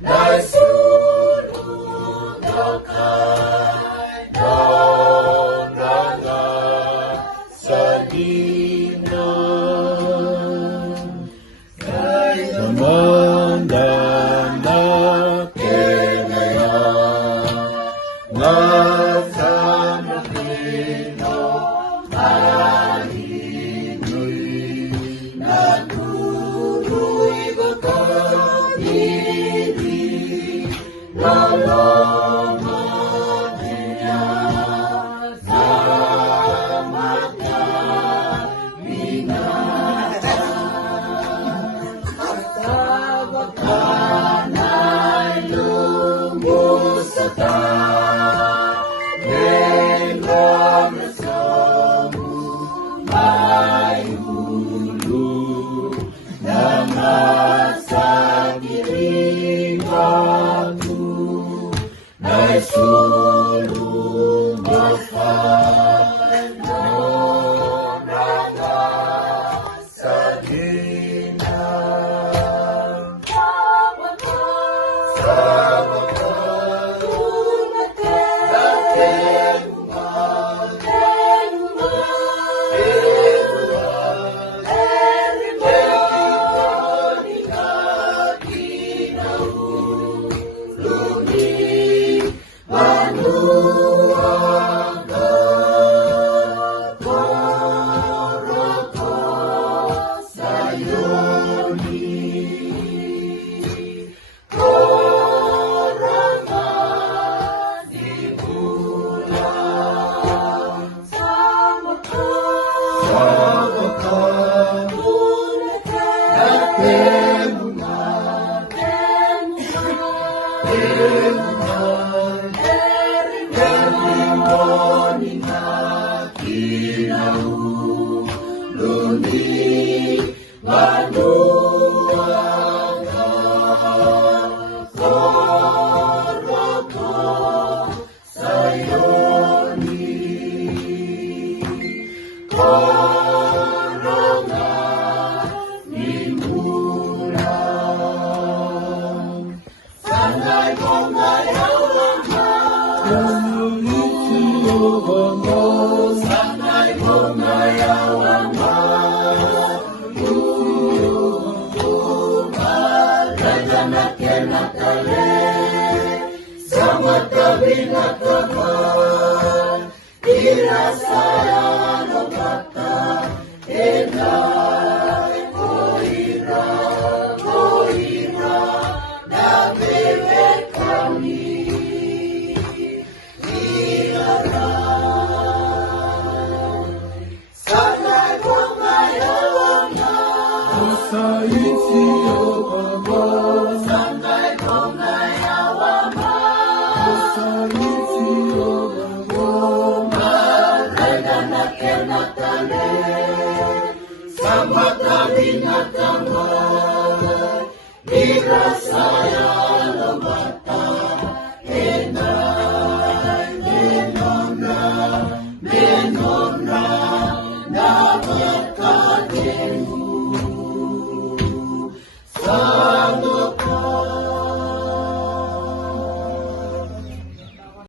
naisulong akay nanganga sa dina. Kay naman na kinaya nasama kino ahinoy natuloy ko kabili lalaman niya sa mga binatang sa bakanay lubos sa sulong bakal nonanga sa dina. Sa wakas natin binatang irasaya no bata enay koira na bebek kami ilaran sanay pangayawang na sa isiyo ama sanay pangayawang na sama binatang dirasaya lobata enay menona